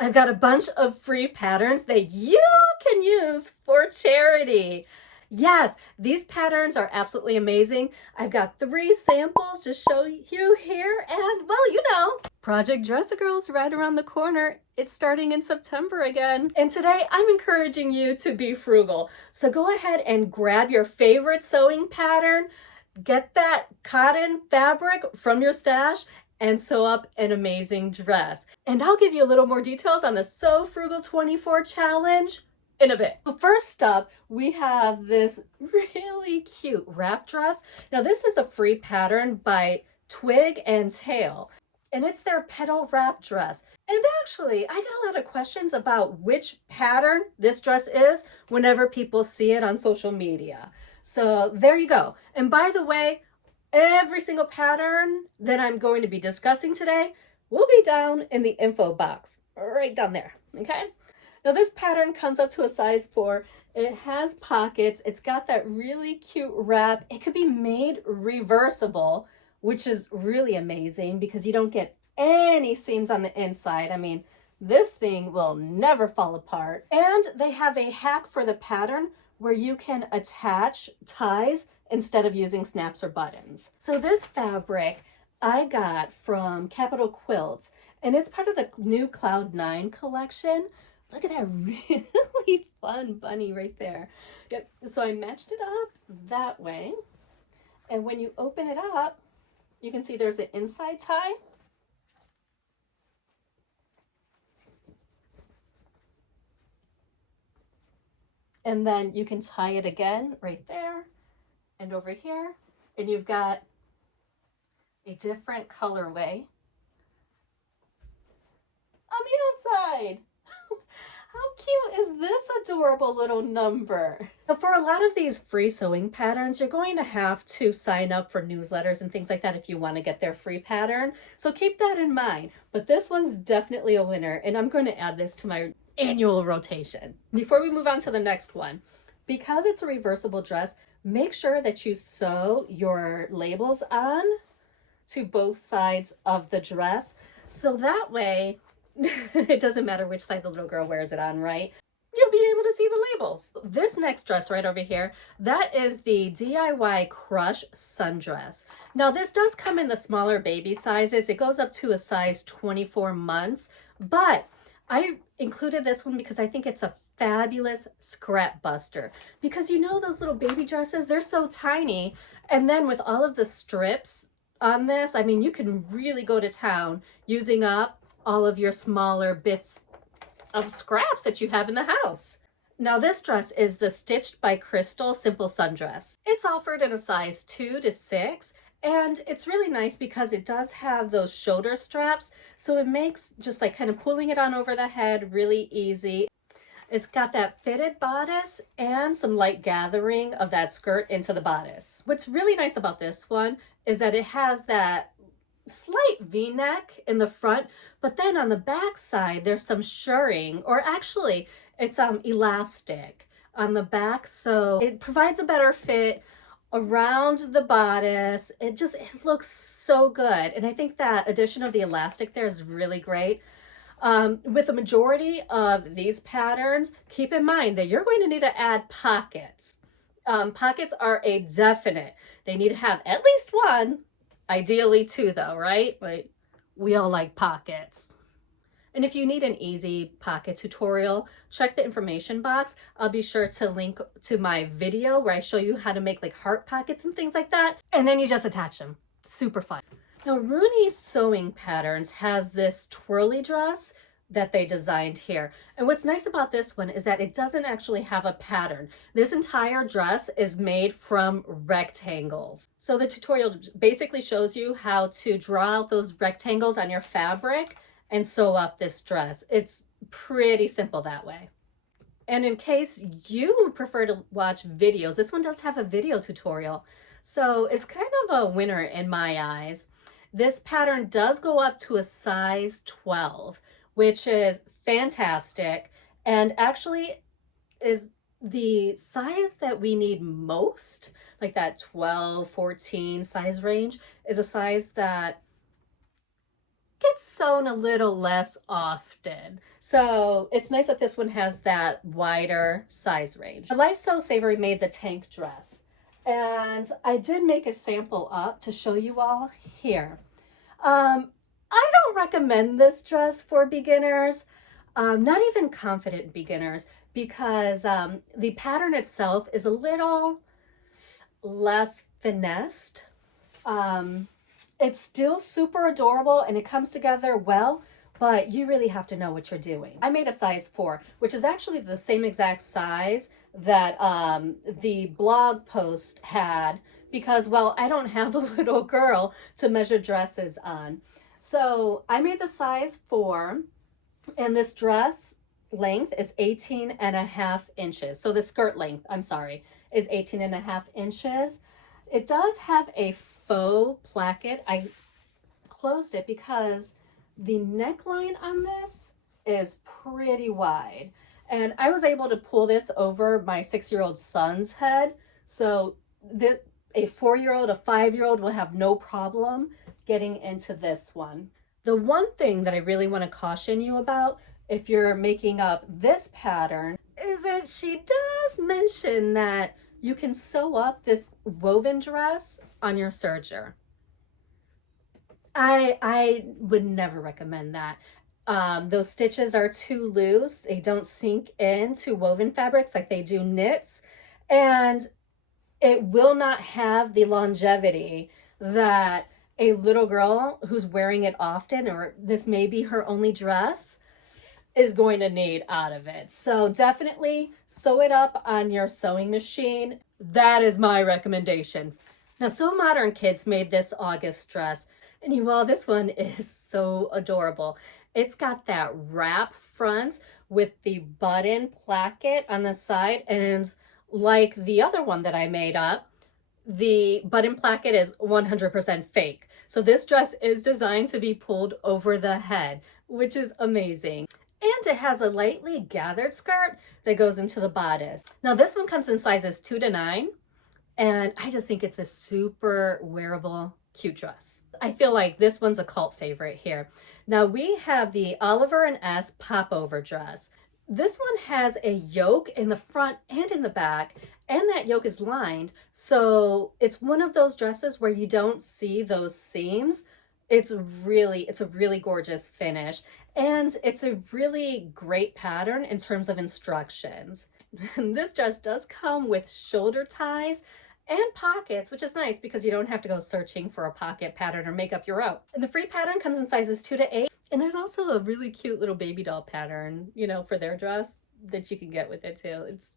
I've got a bunch of free patterns that you can use for charity. Yes, these patterns are absolutely amazing. I've got 3 samples to show you here, and well, you know, Project Dress a Girl's right around the corner. It's starting in September again. And today I'm encouraging you to be frugal. So go ahead and grab your favorite sewing pattern, get that cotton fabric from your stash, and sew up an amazing dress. And I'll give you a little more details on the Sew Frugal 24 challenge in a bit. But first up, we have this really cute wrap dress. Now this is a free pattern by Twig and Tail, and it's their petal wrap dress. And actually, I got a lot of questions about which pattern this dress is whenever people see it on social media. So there you go. And by the way, every single pattern that I'm going to be discussing today will be down in the info box, right down there, okay? Now this pattern comes up to a size 4. It has pockets. It's got that really cute wrap. It could be made reversible, which is really amazing because you don't get any seams on the inside. I mean, this thing will never fall apart. And they have a hack for the pattern where you can attach ties instead of using snaps or buttons. So this fabric I got from Capital Quilts, and it's part of the new Cloud 9 collection. Look at that really fun bunny right there. Yep, so I matched it up that way. And when you open it up, you can see there's an inside tie. And then you can tie it again right there and over here. And you've got a different colorway on the outside. How cute is this adorable little number? Now, for a lot of these free sewing patterns, you're going to have to sign up for newsletters and things like that if you want to get their free pattern. So keep that in mind. But this one's definitely a winner, and I'm going to add this to my annual rotation. Before we move on to the next one, because it's a reversible dress, make sure that you sew your labels on to both sides of the dress. So that way, it doesn't matter which side the little girl wears it on, right? You'll be able to see the labels. This next dress right over here, that is the DIY Crush Sundress. Now this does come in the smaller baby sizes. It goes up to a size 24 months, but I included this one because I think it's a fabulous scrap buster. Because you know those little baby dresses, they're so tiny. And then with all of the strips on this, I mean, you can really go to town using up all of your smaller bits of scraps that you have in the house. Now this dress is the Stitched by Crystal Simple Sundress. It's offered in a size 2 to 6, and it's really nice because it does have those shoulder straps, so it makes just like kind of pulling it on over the head really easy. It's got that fitted bodice and some light gathering of that skirt into the bodice. What's really nice about this one is that it has that slight V-neck in the front, but then on the back side there's some shirring, or actually it's elastic on the back, so it provides a better fit around the bodice. It looks so good, and I think that addition of the elastic there is really great. With the majority of these patterns, keep in mind that you're going to need to add pockets. Pockets are a definite. They need to have at least one, ideally 2 though, right? Like, we all like pockets. And if you need an easy pocket tutorial, check the information box. I'll be sure to link to my video where I show you how to make like heart pockets and things like that. And then you just attach them. Super fun. Now, Rooney's Sewing Patterns has this twirly dress that they designed here. And what's nice about this one is that it doesn't actually have a pattern. This entire dress is made from rectangles. So the tutorial basically shows you how to draw out those rectangles on your fabric and sew up this dress. It's pretty simple that way. And in case you prefer to watch videos, this one does have a video tutorial. So it's kind of a winner in my eyes. This pattern does go up to a size 12, which is fantastic, and actually is the size that we need most, like that 12, 14 size range, is a size that gets sewn a little less often. So it's nice that this one has that wider size range. Life So Savory made the tank dress, and I did make a sample up to show you all here. I don't recommend this dress for beginners, not even confident beginners, because the pattern itself is a little less finessed. It's still super adorable and it comes together well, but you really have to know what you're doing. I made a size 4, which is actually the same exact size that the blog post had, because, well, I don't have a little girl to measure dresses on. So I made the size 4, and this dress length is 18.5 inches. So the skirt length, I'm sorry, is 18.5 inches. It does have a faux placket. I closed it because the neckline on this is pretty wide. And I was able to pull this over my 6-year-old son's head. So a 4-year-old, a 5-year-old will have no problem getting into this one. The one thing that I really want to caution you about if you're making up this pattern is that she does mention that you can sew up this woven dress on your serger. I would never recommend that. Those stitches are too loose. They don't sink into woven fabrics like they do knits. And it will not have the longevity that a little girl who's wearing it often, or this may be her only dress, is going to need out of it. So definitely sew it up on your sewing machine. That is my recommendation. Now, So Modern Kids made this August dress, and you all, this one is so adorable. It's got that wrap front with the button placket on the side, and like the other one that I made up, the button placket is 100% fake. So this dress is designed to be pulled over the head, which is amazing. And it has a lightly gathered skirt that goes into the bodice. Now this one comes in sizes 2 to 9, and I just think it's a super wearable, cute dress. I feel like this one's a cult favorite here. Now we have the Oliver and S Popover dress. This one has a yoke in the front and in the back, and that yoke is lined. So it's one of those dresses where you don't see those seams. It's a really gorgeous finish, and it's a really great pattern in terms of instructions. This dress does come with shoulder ties and pockets, which is nice because you don't have to go searching for a pocket pattern or make up your own. And the free pattern comes in sizes 2 to 8. And there's also a really cute little baby doll pattern, you know, for their dress that you can get with it too. It's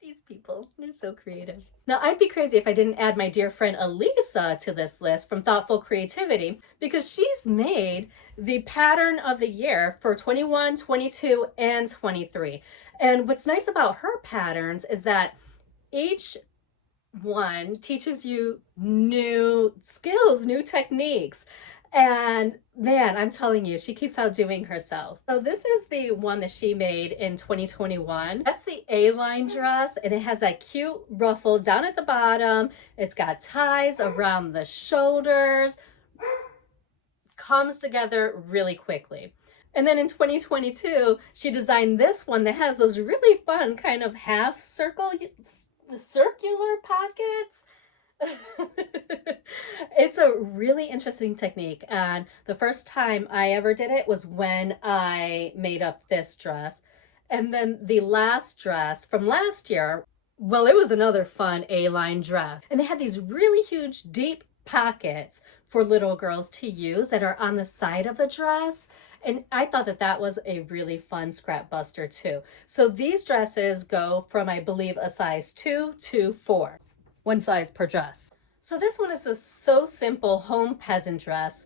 these people, they're so creative. Now, I'd be crazy if I didn't add my dear friend Elisa to this list from Thoughtful Creativity, because she's made the pattern of the year for 21, 22, and 23. And what's nice about her patterns is that each one teaches you new skills, new techniques. And man, I'm telling you, she keeps outdoing herself. So this is the one that she made in 2021. That's the Aline dress, and it has that cute ruffle down at the bottom. It's got ties around the shoulders. Comes together really quickly. And then in 2022, she designed this one that has those really fun kind of half circular pockets. It's a really interesting technique, and the first time I ever did it was when I made up this dress. And then the last dress from last year, well, it was another fun A-line dress, and it had these really huge deep pockets for little girls to use that are on the side of the dress. And I thought that that was a really fun scrap buster too. So these dresses go from, I believe, a size 2 to 4. One size per dress. So this one is a so simple home peasant dress.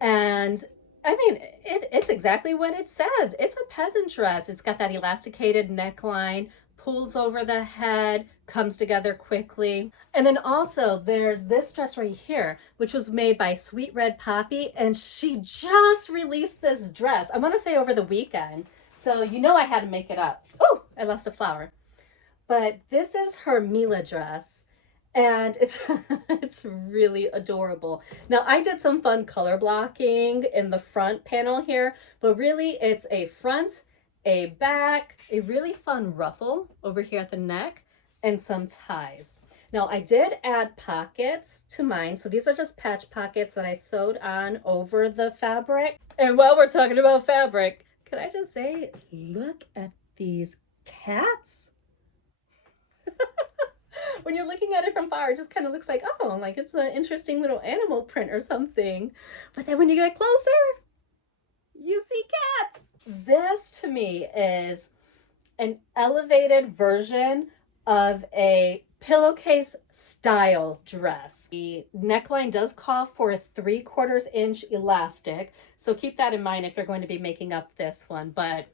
And I mean, it's exactly what it says. It's a peasant dress. It's got that elasticated neckline, pulls over the head, comes together quickly. And then also there's this dress right here, which was made by Sweet Red Poppy. And she just released this dress, I want to say over the weekend. So you know I had to make it up. Oh, I lost a flower. But this is her Mila dress. And it's it's really adorable. Now I did some fun color blocking in the front panel here, but really it's a front, a back, a really fun ruffle over here at the neck, and some ties. Now I did add pockets to mine, so these are just patch pockets that I sewed on over the fabric. And while we're talking about fabric, can I just say, look at these cats. When you're looking at it from far, it just kind of looks like, oh, like it's an interesting little animal print or something. But then when you get closer, you see cats. This to me is an elevated version of a pillowcase style dress. The neckline does call for a 3/4 inch elastic, so keep that in mind if you're going to be making up this one, but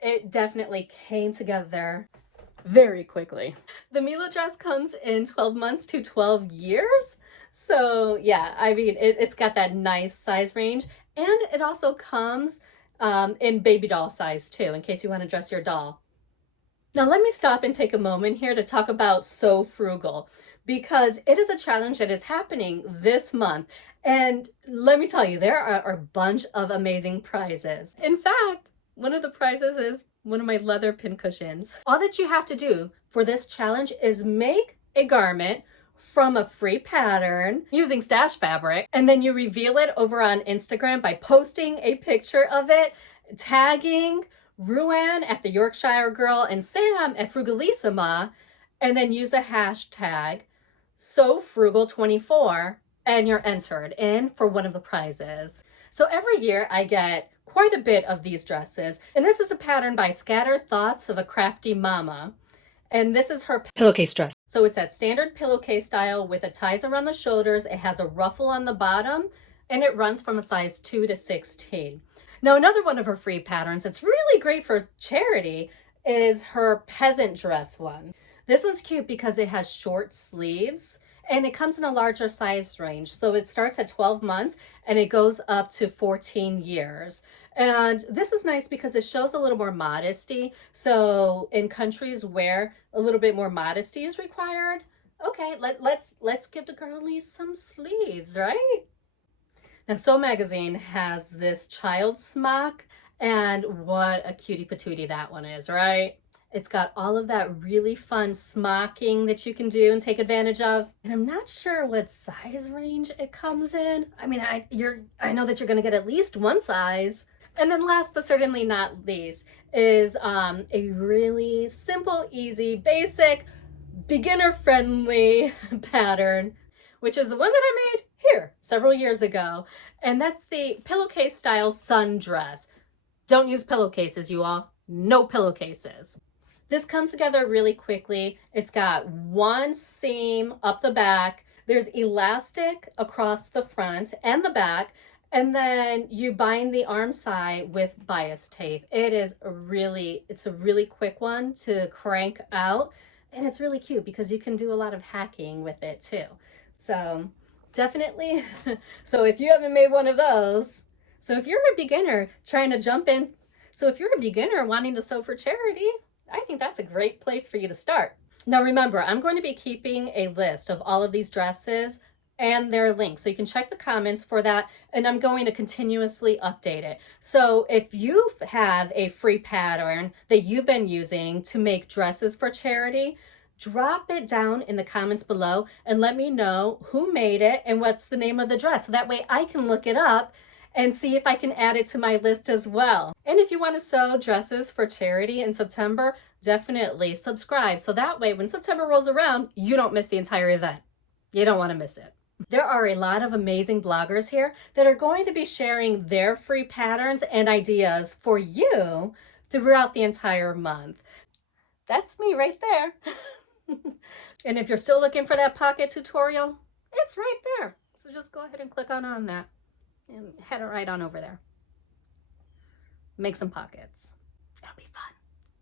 it definitely came together very quickly. The Mila dress comes in 12 months to 12 years. So yeah, I mean, it's got that nice size range, and it also comes in baby doll size too, in case you want to dress your doll. Now let me stop and take a moment here to talk about Sew Frugal, because it is a challenge that is happening this month. And let me tell you, there are a bunch of amazing prizes. In fact, one of the prizes is one of my leather pincushions. All that you have to do for this challenge is make a garment from a free pattern using stash fabric, and then you reveal it over on Instagram by posting a picture of it, tagging Ruan at the Yorkshire Girl and Sam at Frugalissima, and then use a hashtag SewFrugal24, and you're entered in for one of the prizes. So every year I get quite a bit of these dresses, and this is a pattern by Scattered Thoughts of a Crafty Mama, and this is her pillowcase dress. So it's that standard pillowcase style with the ties around the shoulders. It has a ruffle on the bottom, and it runs from a size 2 to 16. Now another one of her free patterns that's really great for charity is her peasant dress one. This one's cute because it has short sleeves, and it comes in a larger size range. So it starts at 12 months and it goes up to 14 years. And this is nice because it shows a little more modesty. So in countries where a little bit more modesty is required, okay, let's give the girlies some sleeves, right? Now Sew Magazine has this child smock, and what a cutie patootie that one is, right? It's got all of that really fun smocking that you can do and take advantage of. And I'm not sure what size range it comes in. I mean, I know that you're gonna get at least one size. And then last but certainly not least is a really simple, easy, basic, beginner-friendly pattern, which is the one that I made here several years ago. And that's the pillowcase style sundress. Don't use pillowcases, you all. No pillowcases. This comes together really quickly. It's got one seam up the back. There's elastic across the front and the back. And then you bind the arm side with bias tape. It's a really quick one to crank out. And it's really cute because you can do a lot of hacking with it too. So definitely. So if you haven't made one of those, so if you're a beginner trying to jump in, so if you're a beginner wanting to sew for charity, I think that's a great place for you to start. Now remember, I'm going to be keeping a list of all of these dresses and their links, so you can check the comments for that, and I'm going to continuously update it. So if you have a free pattern that you've been using to make dresses for charity, drop it down in the comments below and let me know who made it and what's the name of the dress, so that way I can look it up and see if I can add it to my list as well. And if you want to sew dresses for charity in September, definitely subscribe, so that way when September rolls around, you don't miss the entire event. You don't want to miss it. There are a lot of amazing bloggers here that are going to be sharing their free patterns and ideas for you throughout the entire month. That's me right there. And if you're still looking for that pocket tutorial, it's right there. So just go ahead and click on that and head right on over there. Make some pockets. It'll be fun.